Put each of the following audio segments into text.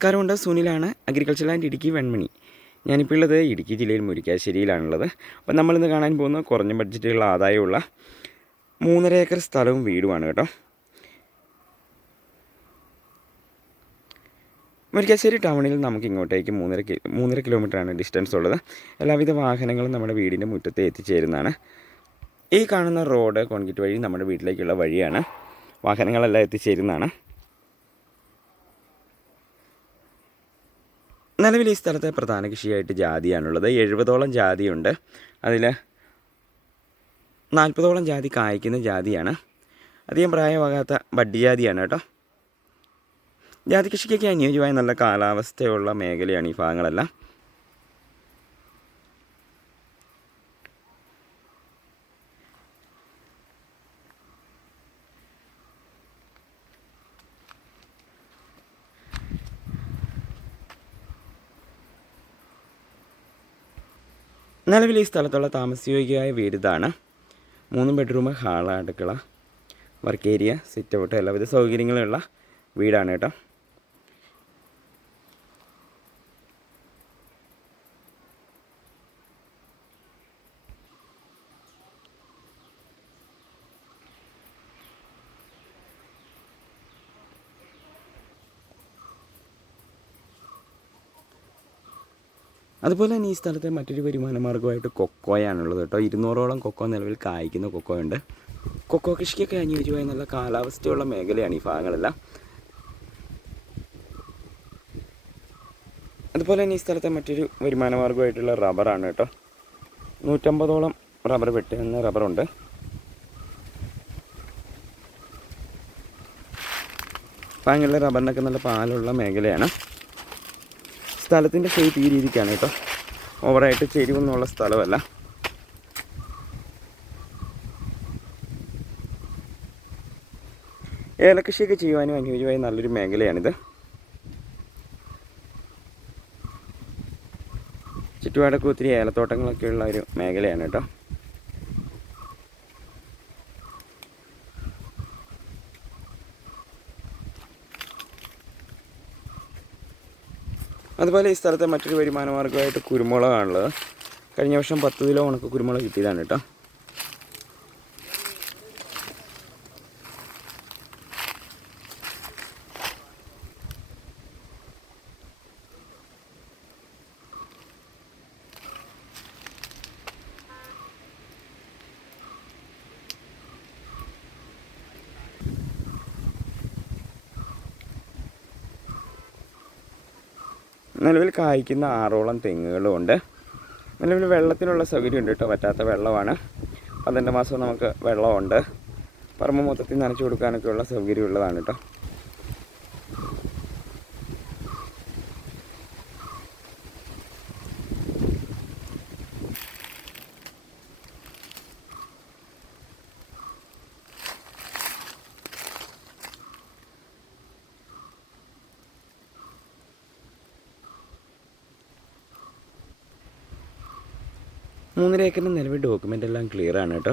നമസ്കാരമുണ്ട്. സുനിലാണ് agriculture and Idukki Venmani. ഞാനിപ്പോൾ ഉള്ളത് ഇടുക്കി ജില്ലയിൽ മുരിക്കാശ്ശേരിയിലാണുള്ളത്. അപ്പോൾ നമ്മളിന്ന് കാണാൻ പോകുന്ന കുറഞ്ഞ ബഡ്ജറ്റിലുള്ള ആദായമുള്ള മൂന്നര ഏക്കർ സ്ഥലവും വീടുമാണ് കേട്ടോ. മുരിക്കാശ്ശേരി ടൗണിൽ നമുക്ക് ഇങ്ങോട്ടേക്ക് മൂന്നര മൂന്നര കിലോമീറ്ററാണ് ഡിസ്റ്റൻസ് ഉള്ളത്. എല്ലാവിധ വാഹനങ്ങളും നമ്മുടെ വീടിന്റെ മുറ്റത്ത് എത്തിച്ചേരുന്നതാണ്. ഈ കാണുന്ന റോഡ് കോൺക്രീറ്റ് വഴി നമ്മുടെ വീട്ടിലേക്കുള്ള വഴിയാണ്. വാഹനങ്ങളെല്ലാം എത്തിച്ചേരുന്നതാണ്. നിലവിൽ ഈ സ്ഥലത്തെ പ്രധാന കൃഷിയായിട്ട് ജാതിയാണുള്ളത്. എഴുപതോളം ജാതിയുണ്ട്. അതിൽ നാൽപ്പതോളം ജാതി കായ്ക്കുന്ന ജാതിയാണ്. അധികം പ്രായമാകാത്ത ബഡ്ഡി ജാതിയാണ് കേട്ടോ. ജാതി കൃഷിക്കൊക്കെ അനുയോജ്യമായ നല്ല കാലാവസ്ഥയുള്ള മേഖലയാണ് ഈ ഭാഗങ്ങളെല്ലാം. നിലവിൽ ഈ സ്ഥലത്തുള്ള താമസയോഗ്യമായ വീട് ഇതാണ് മൂന്ന് ബെഡ്റൂം ഹാൾ അടുക്കള വർക്ക് ഏരിയ സിറ്റ് ഔട്ട് എല്ലാവിധ സൗകര്യങ്ങളുള്ള വീടാണ് കേട്ടോ. അതുപോലെ തന്നെ ഈ സ്ഥലത്തെ മറ്റൊരു വരുമാന മാർഗമായിട്ട് കൊക്കോയാണുള്ളത് കേട്ടോ. ഇരുന്നൂറോളം കൊക്കോ നിലവിൽ കായ്ക്കുന്ന കൊക്കോ ഉണ്ട് കൊക്കോ കൃഷിക്കൊക്കെ അനുയോജ്യമായ നല്ല കാലാവസ്ഥയുള്ള മേഖലയാണ് ഈ ഭാഗങ്ങളെല്ലാം. അതുപോലെ തന്നെ ഈ സ്ഥലത്തെ മറ്റൊരു വരുമാന മാർഗമായിട്ടുള്ള റബ്ബറാണ് കേട്ടോ. നൂറ്റമ്പതോളം റബ്ബർ വെട്ടുന്ന റബ്ബറുണ്ട്. ഭാഗങ്ങളിലെ റബ്ബറിനൊക്കെ നല്ല പാലുള്ള മേഖലയാണ്. സ്ഥലത്തിന്റെ ഷേപ്പ് ഈ രീതിക്കാണ് കേട്ടോ. ഓവറായിട്ട് ചെരിവൊന്നുമുള്ള സ്ഥലമല്ല. ഏലകൃഷിയൊക്കെ ചെയ്യുവാനും അനുയോജ്യമായ നല്ലൊരു മേഖലയാണിത്. ചുറ്റുപാടൊക്കെ ഒത്തിരി ഏലത്തോട്ടങ്ങളൊക്കെ ഉള്ള ഒരു മേഖലയാണ് കേട്ടോ. അതുപോലെ ഈ സ്ഥലത്തെ മറ്റൊരു വരുമാന മാർഗമായിട്ട് കുരുമുളകാണുള്ളത്. കഴിഞ്ഞ വർഷം പത്ത് കിലോ ഉണക്ക കുരുമുളക് കിട്ടിയതാണ് കേട്ടോ. നിലവിൽ കായ്ക്കുന്ന ആറോളം തെങ്ങുകളും ഉണ്ട് നിലവിൽ വെള്ളത്തിനുള്ള സൗകര്യം ഉണ്ട് കേട്ടോ. പറ്റാത്ത വെള്ളമാണ്. പന്ത്രണ്ട് മാസം നമുക്ക് വെള്ളമുണ്ട്. പറമ്പ് മൊത്തത്തിൽ നനച്ചു കൊടുക്കാനൊക്കെയുള്ള സൗകര്യം ഉള്ളതാണ് കേട്ടോ. മൂന്നര ഏക്കറിന്റെ നിലവിൽ ഡോക്യുമെന്റ് എല്ലാം ക്ലിയർ ആണ് കേട്ടോ.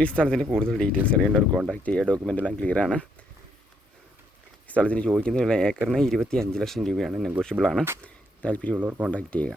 ഈ സ്ഥലത്തിന്റെ കൂടുതൽ ഡീറ്റെയിൽസ് അറിയേണ്ടവർ കോൺടാക്ട് ചെയ്യുക ഡോക്യുമെന്റ് എല്ലാം ക്ലിയർ ആണ്. ഈ സ്ഥലത്തിന് ചോദിക്കുന്ന ഏക്കറിന് ഇരുപത്തി അഞ്ച് ലക്ഷം രൂപയാണ് നെഗോഷ്യബിളാണ് താല്പര്യമുള്ളവർ കോൺടാക്ട് ചെയ്യുക.